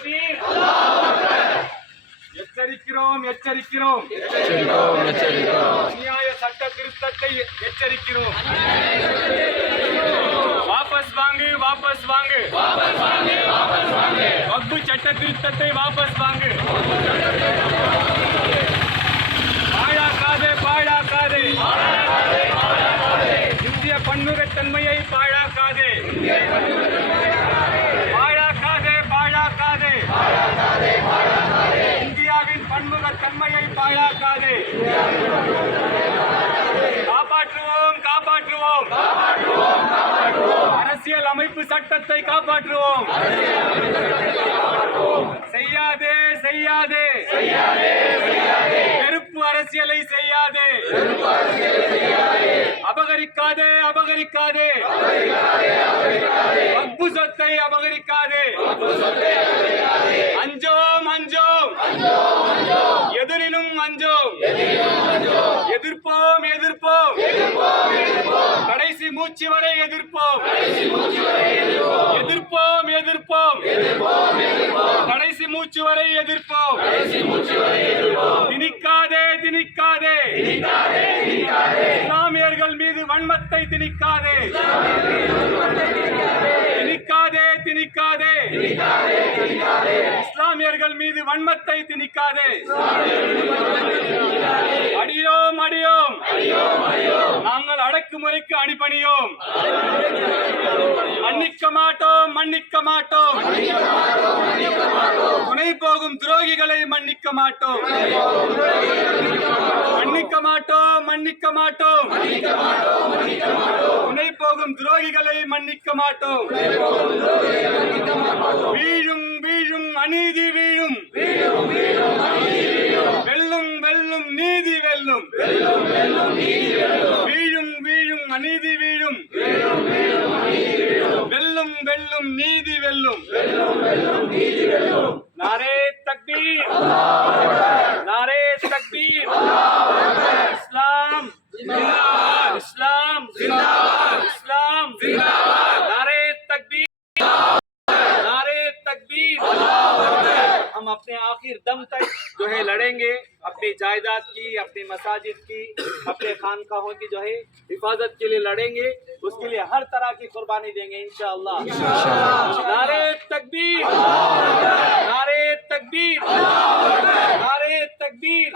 தக்பீர் எச்சரிக்கிறோம் எச்சரிக்கிறோம் அநியாய சட்ட திருத்தத்தை எச்சரிக்கிறோம். வாபஸ் வாங்கு வாபஸ் வாங்கு வக்ஃபு சட்ட திருத்தத்தை வாபஸ் வாங்கு. பாழாக்காதே பாழாக்காதே இந்திய பன்முகத்தன்மையை பாழாக்காதே பாழாக்காதே பாழாக்காதே இந்தியாவின் பன்முகத்தன்மையை பாழாக்காதே. காப்பாற்றுவோம் காப்பாற்றுவோம் அரசியல் அமைப்பு சட்டத்தை காப்பாற்றுவோம். செய்யாதே செய்யாதே வெறுப்பு அரசியலை செய்யாதே. அபகரிக்காதே அபகரிக்காதே வக்ஃபு சொத்தை அபகரிக்காதே. அஞ்சோம் அஞ்சோம் எதிரிலும் அஞ்சோம் எதிர்ப்போம் எதிர்ப்போம் கடைசி மூச்சு வரை எதிர்ப்போம் எதிர்ப்போம் எதிர்ப்போம் கடைசி மூச்சு வரை எதிர்ப்போம். திணிக்காதே திணிக்காதே இஸ்லாமியர்கள் மீது வன்மத்தை திணிக்காதே திணிக்காதே திணிக்காதே இஸ்லாமியர்கள் மீது வன்மத்தை திணிக்காதே. அடியோம் அடியோம் நாங்கள் அடக்குமுறைக்கு அடிபணியோம். மன்னிக்க மாட்டோம் மன்னிக்க மாட்டோம் துணை போகும் துரோகிகளை மன்னிக்க மாட்டோம் மன்னிக்க மாட்டோம் மன்னிக்க மாட்டோம் துணை போகும் துரோகிகளை மன்னிக்க மாட்டோம். வீழும் வீழும் அநீதி வீழும் வெல்லும் வெல்லும் நீதி வெல்லும் வீழும் வீழும் அநீதி வீழும் வெல்லும் வெல்லும் நீதி வெல்லும். நாரே தக்பீர் நாரே தக்பீர் இஸ்லாம் இஸ்லாம் इस्लाम नारे तकबीर नारे तकबीर. हम अपने आखिर दम तक जो है लड़ेंगे. अपनी जायदाद की अपनी मसाजिद की अपने खानकाहों की जो है हिफाजत के लिए लड़ेंगे. उसके लिए हर तरह की कुर्बानी देंगे इंशाअल्लाह. नारे तकबीर नारे तकबीर नारे तकबीर.